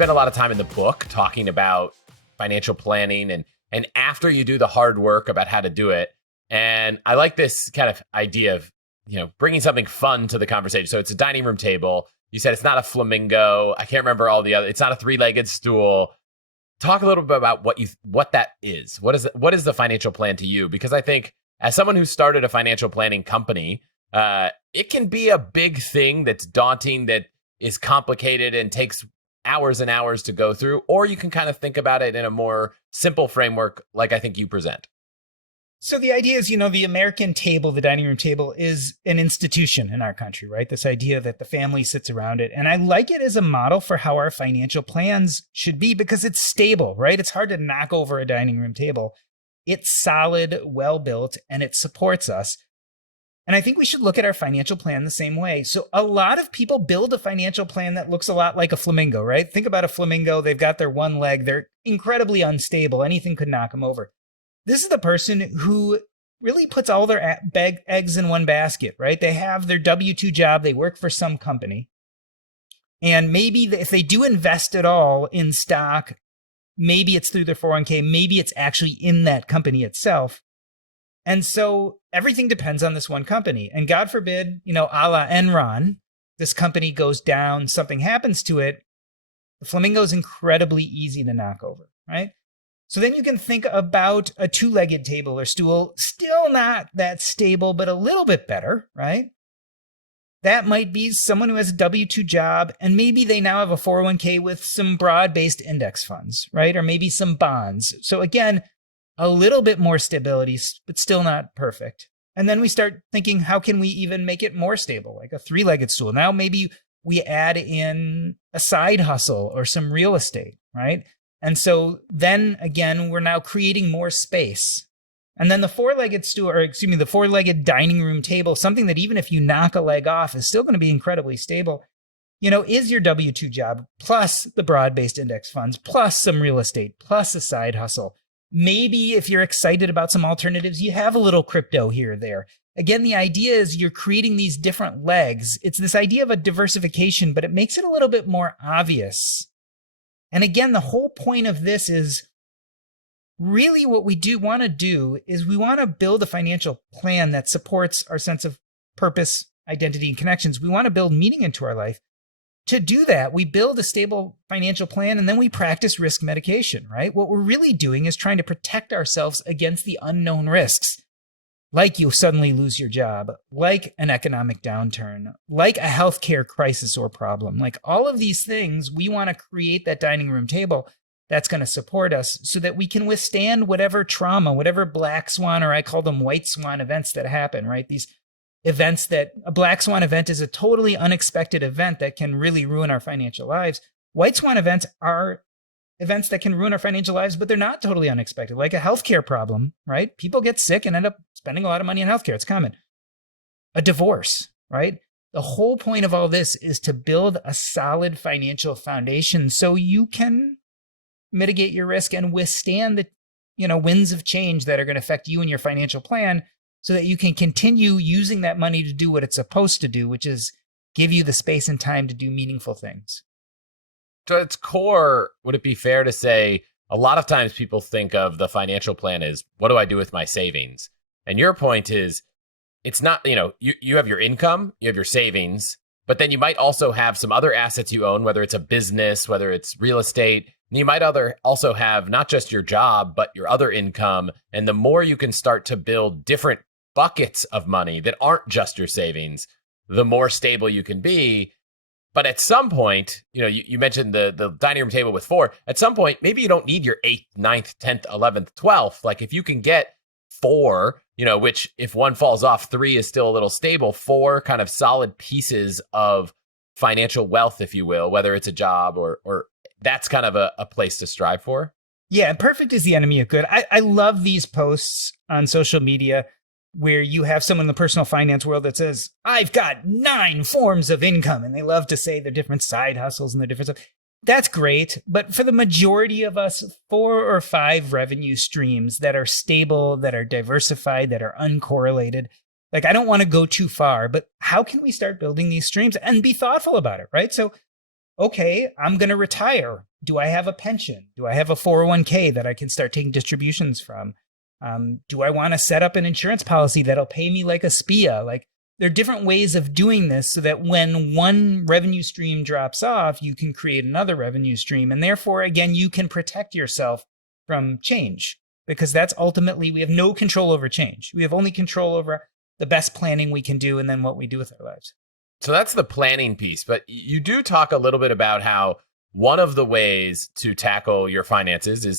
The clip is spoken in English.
spend a lot of time in the book talking about financial planning and after you do the hard work about how to do it. And I like this kind of idea of, bringing something fun to the conversation. So it's a dining room table. You said it's not a flamingo. I can't remember all the other. It's not a three-legged stool. Talk a little bit about what that is. What is the financial plan to you? Because I think as someone who started a financial planning company, it can be a big thing that's daunting, that is complicated and takes hours and hours to go through, or you can kind of think about it in a more simple framework like I think you present. So the idea is, the American table, the dining room table, is an institution in our country, right? This idea that the family sits around it. And I like it as a model for how our financial plans should be because it's stable, right? It's hard to knock over a dining room table. It's solid, well-built, and it supports us. And I think we should look at our financial plan the same way. So a lot of people build a financial plan that looks a lot like a flamingo, right? Think about a flamingo. They've got their one leg. They're incredibly unstable. Anything could knock them over. This is the person who really puts all their eggs in one basket, right? They have their W-2 job. They work for some company. And maybe if they do invest at all in stock, maybe it's through their 401k. Maybe it's actually in that company itself. And so everything depends on this one company. And God forbid, a la Enron, this company goes down, something happens to it. The flamingo is incredibly easy to knock over, right? So then you can think about a two-legged table or stool, still not that stable, but a little bit better, right? That might be someone who has a W-2 job, and maybe they now have a 401k with some broad-based index funds, right? Or maybe some bonds. So again, a little bit more stability, but still not perfect. And then we start thinking, how can we even make it more stable, like a three-legged stool? Now maybe we add in a side hustle or some real estate, right? And so then again, we're now creating more space. And then the the four-legged dining room table, something that even if you knock a leg off is still going to be incredibly stable, is your W-2 job, plus the broad-based index funds, plus some real estate, plus a side hustle. Maybe if you're excited about some alternatives, you have a little crypto here or there. Again, the idea is you're creating these different legs. It's this idea of a diversification, but it makes it a little bit more obvious. And again, the whole point of this is really what we want to do is we want to build a financial plan that supports our sense of purpose, identity, and connections. We want to build meaning into our life. To do that, we build a stable financial plan and then we practice risk mitigation, right? What we're really doing is trying to protect ourselves against the unknown risks, like you suddenly lose your job, like an economic downturn, like a healthcare crisis or problem. Like all of these things, we want to create that dining room table that's going to support us so that we can withstand whatever trauma, whatever black swan, or I call them white swan events that happen, right? These events that a black swan event is a totally unexpected event that can really ruin our financial lives. White swan events are events that can ruin our financial lives, but they're not totally unexpected, like a healthcare problem, right? People get sick and end up spending a lot of money on healthcare. It's common. A divorce, right? The whole point of all this is to build a solid financial foundation so you can mitigate your risk and withstand the, winds of change that are going to affect you and your financial plan, so that you can continue using that money to do what it's supposed to do, which is give you the space and time to do meaningful things. So at its core, would it be fair to say a lot of times people think of the financial plan as, what do I do with my savings? And your point is, it's not, you have your income, you have your savings, but then you might also have some other assets you own, whether it's a business, whether it's real estate. And you might also have not just your job, but your other income. And the more you can start to build different buckets of money that aren't just your savings, the more stable you can be. But at some point, you mentioned the dining room table with four. At some point, maybe you don't need your 8th, 9th, 10th, 11th, 12th. Like if you can get four, which if one falls off, 3 is still a little stable, 4 kind of solid pieces of financial wealth, if you will, whether it's a job or that's kind of a place to strive for. Yeah, perfect is the enemy of good. I love these posts on social media where you have someone in the personal finance world that says, I've got 9 forms of income. And they love to say the different side hustles and the different stuff. That's great. But for the majority of us, 4 or 5 revenue streams that are stable, that are diversified, that are uncorrelated. Like, I don't want to go too far, but how can we start building these streams and be thoughtful about it, right? So, okay, I'm going to retire. Do I have a pension? Do I have a 401k that I can start taking distributions from? Do I want to set up an insurance policy that'll pay me like a SPIA? Like, there are different ways of doing this so that when one revenue stream drops off, you can create another revenue stream. And therefore, again, you can protect yourself from change, because that's ultimately, we have no control over change. We have only control over the best planning we can do and then what we do with our lives. So that's the planning piece. But you do talk a little bit about how one of the ways to tackle your finances is